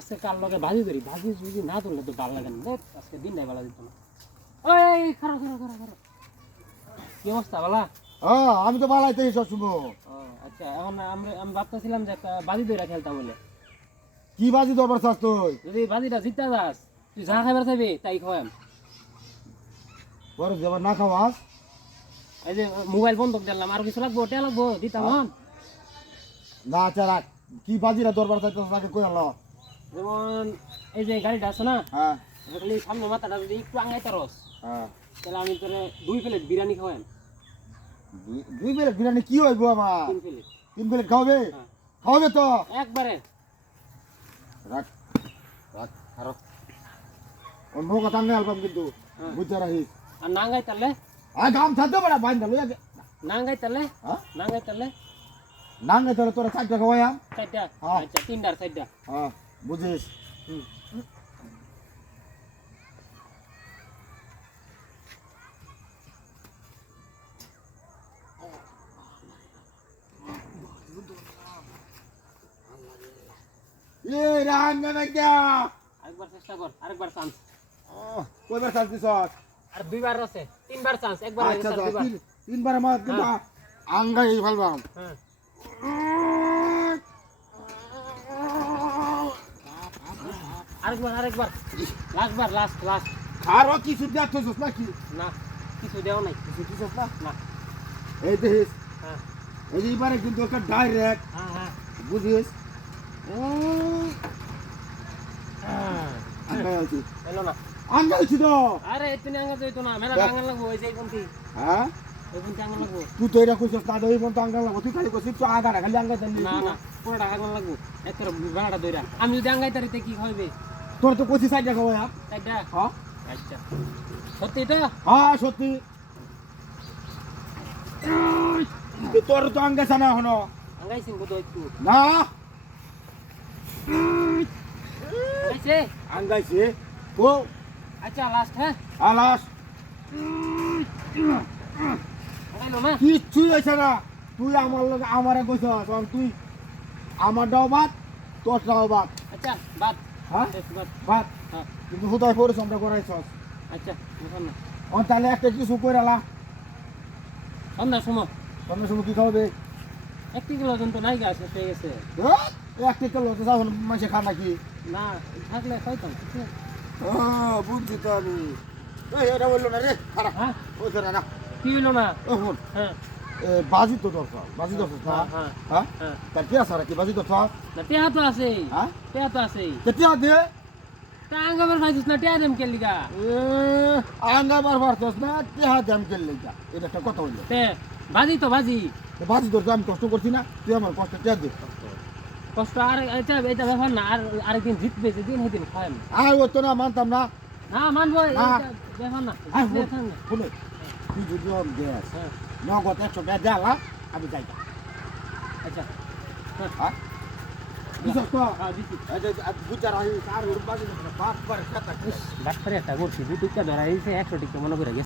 আজকে কার লগে বাজি ধরি, বাজি যদি না ধরলে তো ভালো লাগে না। দেখ আজকে দিনটাই ভালো দিত না। ওই খারাপ খারাপ খারাপ খারাপ, কি অবস্থা বালা? আমি তো বালাইতে সবসময়। ও আচ্ছা, এখন আমি ভাবতেছিলাম যে একটা বাজি ধরে খেলতাম বলে। কি বাজি দরবার চাস তুই? যদি বাজিটা জিততে যাস, তুই যা খাবার চাইবি তাই খাওয়াম। পরে যাবার না খাওয়াস? এই যে মোবাইল বন্ধক দিলাম, আর কিছু লাগবো, টেয়া লাগবো দিতাম হন। না আচ্ছা রাখ, কি বাজিরা দরবার চাইতে তাকে কই আলো। যেমন এই যে গাড়িটা আছে না, হ্যাঁ খালি সামনে মাথাটা যদি একটু আঙাইতে রস, হ্যাঁ। তাহলে আমি তোরে 2 প্লেট বিরিয়ানি খাওয়াম। দুই প্লেট বিরিয়ানি কি হইব আমার? 3 প্লেট 3 প্লেট খাওয়াবে? হ্যাঁ। খাওয়াবে তো? একবারে। রাখ রাখ খারাপ। অন্য কথা নেই অ্যালবাম কিন্তু হ্যাঁ। বুঝতে রাখিস। আর নাঙ্গাই তালে, গাম ছাড়তে পারে বাইন দিল। নাঙ্গাই তালে, হ্যাঁ নাঙ্গাই তালে না গে তোরা তোরা চারটা খাওয়াইয়াম। 4টা। হ্যাঁ। আচ্ছা 3টার 4টা। হ্যাঁ বুঝিস। হুম। এ রান না क्या আরেকবার চেষ্টা কর, আরেকবার চান্স। কয়বার চাস দিছ? আর 2বার আছে, 3বার চান্স, একবার হয়ে আচ্ছা গেছে, আর 2বার। তিনবার আমার কিন্তু আঙ্গাই ফেলবাম। হ্যাঁ। আরেকবার আরেকবার, লাস্টবার, লাস্ট লাস্ট। আরো কিছু দেখতেছিস নাকি? না কিছু দেও নাই। কিছু দিছস না? না। এই দেখিস, হ্যাঁ এই যে এবারে কিন্তু একটা ডাইরেক্ট হ্যাঁ হ্যাঁ বুঝিস। হ্যাঁ। আঙ্গাই আছি, এলো না। আঙ্গাই আছি তো। আরে এতনি আঙ্গা যাইতো না, মেলা আঙ্গা লাগবো, ওই যে কোনটি, হ্যাঁ ওই কোনটি আঙ্গা লাগবো। তুই তো এটা কইছস না, ওই মন তো আঙ্গাই লাগবো। তুই খালি কইছিস তো আগা খালি আঙ্গাই দিলি। না না, পুরোটা আঙ্গা লাগবো, এত ভাড়াটা দইরা। আমি যদি আঙ্গাই তারিতে কি খাইবে? তোর তো কইছিস সাইডটা খাওয়া। তাইটা। হ্যাঁ আচ্ছা সত্যি তো? হ্যাঁ সত্যি। তোর তো আঙ্গাইছ না এখনো? আঙ্গাইছিন বোধ একটু। না আঙ্গাইছে? আঙ্গাইছে ও। আচ্ছা লাস্ট। হ্যাঁ আলাস আঙ্গাইলো না? কিচ্ছুই হয়েছে না। তুই আমার লগে আমারে কইছস, তুই আমারটাও বাদ তোরটাও বাদ। আচ্ছা বাদ। হ্যাঁ শেষ বাদ। বাদ। হ্যাঁ কিন্তু হুদায় পরিশ্রমটা করাইছস। আচ্ছা বুঝলাম না। তাহলে একটা কিছু কইরালা। সন্ধ্যার সময় তোমরা সময় কি খাওয়াবে? 1 কিলো ওজন তো নাই গা, শেষ হয়ে গেছে। একটা কিলো তো যখন মাসে খা নাকি? না থাকলে খাইতাম। ঠিক আছে? বুঝছি তো আমি। এটা বললো না রে খারাপ। হ্যাঁ ওই না কি হইলো না? এখন হ্যাঁ বাজি তো দরকার, বাজি দরকার না? হ্যাঁ হ্যাঁ হ্যাঁ হ্যাঁ। তার কি আছে আর কি বাজি দরকার? না টেহা তো আছেই, হ্যাঁ টেহা তো আছেই। কেতিয়া দে? তা আঙ্গাবার খাইছিস না, টেহা দেম কেন লিগা? আঙ্গা বারবার চাস না টেহা দাম কেলে যা, এটা একটা কথা বললো। তে বাজি তো বাজি। বাজি দরকার, আমি কষ্ট করছি না, তুই আমার কষ্ট টেয়া দে। কষ্ট আর এটা এটা ব্যাপার না, আর আরেকদিন জিতবে, যেদিন সেদিন খাওয়াম। আর ও তো না মানতাম না। না মানবো, এটা না। ব্যাপার না। আর জিতলে খান না। শুনে তুই যদি ওর দেশ হ্যাঁ নগদ 100 টাকা দেওয়া আমি যাই। আচ্ছা হ্যাঁ বুঝছ তো? হ্যাঁ দিচ্ছি। বুঝার আর ওর বাজি বাপ করে খেতা। ডাক্তারে একটা করছি, 2 টিকা ধরা হয়েছে, 100 টিকা মনে করে গেছে।